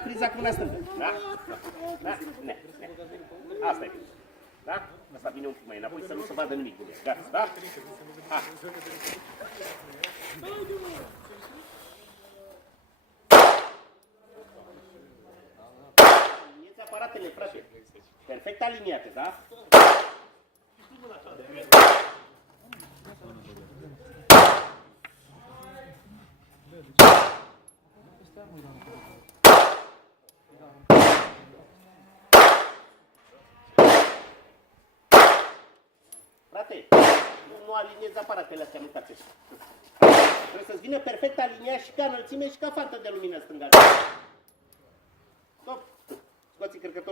Criza cu mâna stângă. Da? Da? Ne. Asta e. Da? Asta vine un pic mai înapoi să nu se vadă nimic. Gata, da? Ha. Aliniați aparatele, frate. Perfect aliniate, da? Frate, nu aliniezi aparatele astea, nu tațești. Trebuie să-ți vină perfect aliniat și ca înălțime și ca fantă de lumină stânga. Stop! Scoți încărcătorul.